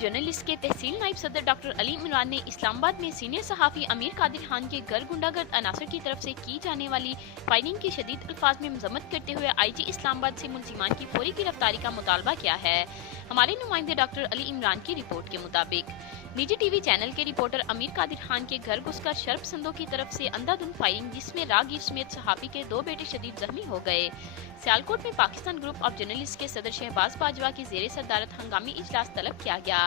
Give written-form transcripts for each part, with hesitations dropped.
Journalist के तहसील नायब सदर डॉक्टर अली इमरान ने इस्लामाबाद में सीनियर सहाफ़ी अमीर कादिर खान के घर गुंडागर्द अनासर की तरफ से की जाने वाली फायरिंग की शदीद अल्फाज में मजम्मत करते हुए IG इस्लामाबाद से मुलजिमान की फौरी गिरफ्तारी का मुतालबा किया है। हमारे नुमाइंदे डॉक्टर अली इमरान की रिपोर्ट के मुताबिक निजी TV चैनल के रिपोर्टर अमीर कादिर खान के घर घुसकर शर्पसंदों की तरफ से अंधाधुंध फायरिंग जिसमें राहगीर समेत सहाफ़ी के 2 बेटे शदीद जख्मी हो गए। सियालकोट में पाकिस्तान ग्रुप ऑफ जर्नलिस्ट के सदर शहबाज बाजवा की ज़ेरे सदारत हंगामी इजलास तलब किया गया,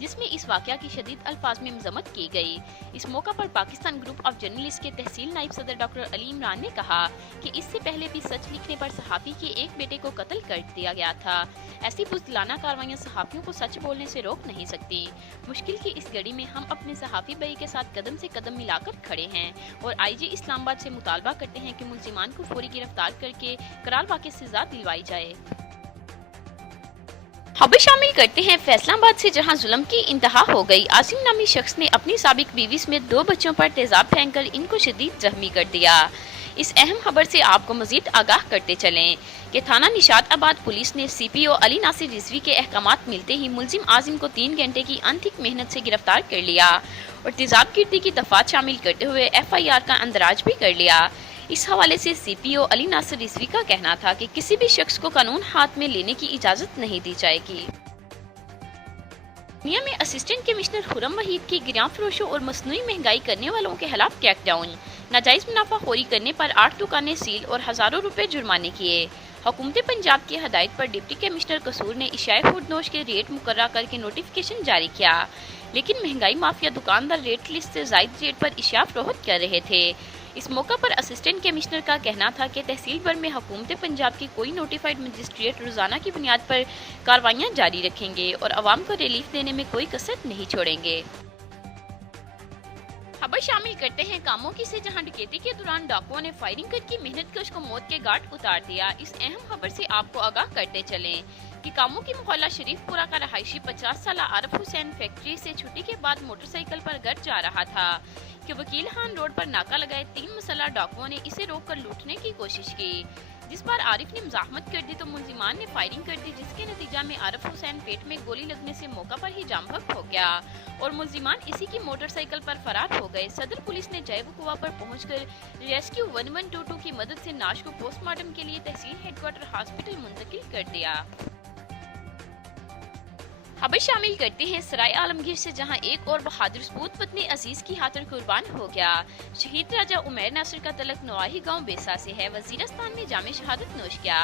जिसमें इस वाक़या की शदीद अल्फाज में मजम्मत की गई। इस मौका पर पाकिस्तान ग्रुप ऑफ जर्नलिस्ट के तहसील नायब सदर डॉक्टर अली इमरान ने कहा कि इससे पहले भी सच लिखने पर सहाफ़ी के एक बेटे को कत्ल कर दिया गया था। ऐसी बुज़दिलाना कार्रवाइयाँ सहाफ़ियों को सच बोलने से रोक नहीं सकती। मुश्किल की इस घड़ी में हम अपने सहाफ़ी भाई के साथ कदम से कदम मिलाकर खड़े हैं और IG इस्लामाबाद से मुतालबा करते हैं कि मुलजिमान को फौरी गिरफ्तार करके कराल वाक़े से सज़ा दिलवाई जाए। खबर शामिल करते हैं फैसलाबाद से, जहां जुल्म की इंतहा हो गई। आसिम नामी शख्स ने अपनी साबिक बीवी समेत 2 बच्चों पर तेजाब फेंककर इनको शदीद जख्मी कर दिया। इस अहम खबर से आपको मजीद आगाह करते चलें कि थाना निशाताबाद पुलिस ने CPO अली नासिर रिजवी के अहकामात मिलते ही मुलजिम आजिम को 3 घंटे की अनथिक मेहनत से गिरफ्तार कर लिया और तेजाब गिरती की दफात शामिल करते हुए FIR का अंदराज भी कर लिया। इस हवाले से CPO अली नासिर रिजवी का कहना था कि किसी भी शख्स को कानून हाथ में लेने की इजाजत नहीं दी जाएगी। दुनिया में असिस्टेंट कमिश्नर खुर्रम वहीद की गिरां फरोशों और मसनूई महंगाई करने वालों के खिलाफ क्रैकडाउन। नाजायज मुनाफाखोरी करने पर 8 दुकानें सील और हजारों रुपए जुर्माने किए। हुकूमत पंजाब की हदायत पर डिप्टी कमिश्नर कसूर ने इशाए खुर्दनोश के रेट मुकर्रर करके नोटिफिकेशन जारी किया, लेकिन महंगाई माफिया दुकानदार रेट लिस्ट से जायद रेट पर इशाया फरोख्त कर रहे थे। इस मौका पर असिस्टेंट कमिश्नर का कहना था कि तहसील भर में हुकूमत पंजाब की कोई नोटिफाइड मजिस्ट्रेट रोजाना की बुनियाद पर कार्रवाइयां जारी रखेंगे और अवाम को रिलीफ देने में कोई कसर नहीं छोड़ेंगे। खबर शामिल करते हैं कामों की से, जहां डकैती के दौरान डाकुओं ने फायरिंग करके मेहनतकश को मौत के घाट उतार दिया। इस अहम खबर से आपको आगाह करते चलें कि कामों की मोहल्ला शरीफपुरा का रहायशी 50 साल आरिफ हुसैन फैक्ट्री से छुट्टी के बाद मोटरसाइकिल पर घर जा रहा था कि वकील खान रोड पर नाका लगाए 3 मुसल्लह डाकुओं ने इसे रोककर लूटने की कोशिश की। जिस पर आरिफ ने मुजाहमत कर दी तो मुलजिमान ने फायरिंग कर दी, जिसके नतीजा में आरिफ हुसैन पेट में गोली लगने से मौका पर ही जाम बहक हो गया और मुलजिमान इसी की मोटरसाइकिल पर फरार हो गए। सदर पुलिस ने जय वकुआ पर पहुंचकर रेस्क्यू 1122 की मदद से लाश को पोस्टमार्टम के लिए तहसील हेडक्वार्टर हॉस्पिटल मुंतकिल कर दिया। खबर शामिल करते हैं सराय आलमगीर से, जहां एक और बहादुर सपूत वतनी अजीज की खातिर कुर्बान हो गया। शहीद राजा उमैर नासिर का तलक नवाही गांव बेसा से है। वजीरस्तान में जामे शहादत नोश किया।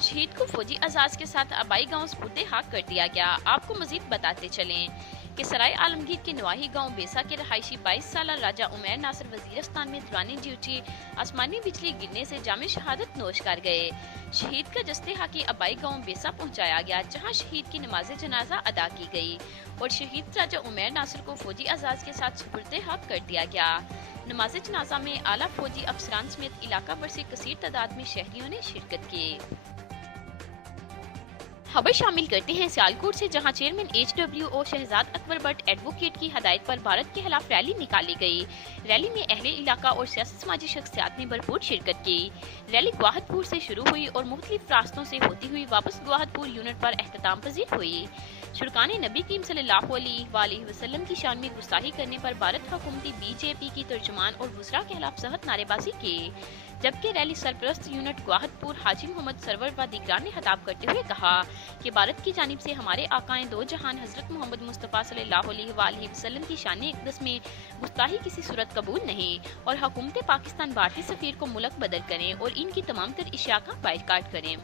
शहीद को फौजी अजाज के साथ आबाई गांव सुपुर्दे हाक कर दिया गया। आपको मजीद बताते चलें कि सराय आलमगीर के नवाही गांव बेसा के रहायशी 22 साल राजा उमैर नासिर वजीरस्तान में दौरान ड्यूटी आसमानी बिजली गिरने से जामे शहादत नोश कर गए। शहीद का जस्ते हाकी आबाई गांव बेसा पहुंचाया गया, जहां शहीद की नमाज जनाजा अदा की गई और शहीद राजा उमैर नासिर को फौजी अजाज के साथ सुपुर्दे हाक कर दिया गया। नमाज जनाजा में आला फौजी अफसरान समेत इलाका भर से कसीर तादाद में शहरियों ने शिरकत की। खबर शामिल करते हैं सियालकोट से, जहां chairman HWO Shahzad Akbar Bhatt advocate की हदायत पर भारत के खिलाफ रैली निकाली गई। रैली में अहले इलाका और सियासी समाजी शख्सियात ने भरपूर शिरकत की। रैली गुवाहतपुर से शुरू हुई और मुख्तलिफ रास्तों से होती हुई वापस गुवाहतपुर यूनिट पर एख्तिताम पजीर हुई। शुरकान नबी करीम सल्लल्लाहु अलैहि वसल्लम की शान में गुस्ताखी करने पर भारत हुकूमती BJP की तर्जुमान और वुज़रा के खिलाफ सख्त नारेबाजी की, जबकि रैली सरपरस्त यूनिट गुवाहतपुर हाजी मोहम्मद सरवर व दीगरान ने खिताब करते हुए कहा कि भारत की जानिब से हमारे आकाए दो जहान हजरत मोहम्मद मुस्तफ़ा सल्लल्लाहु अलैहि वसल्लम की शान अक़दस में गुस्ताखी किसी सूरत कबूल नहीं और हुकूमत पाकिस्तान भारतीय सफ़ीर को मुल्क बदल करें और इनकी तमाम तर इशिया का बायकाट करें।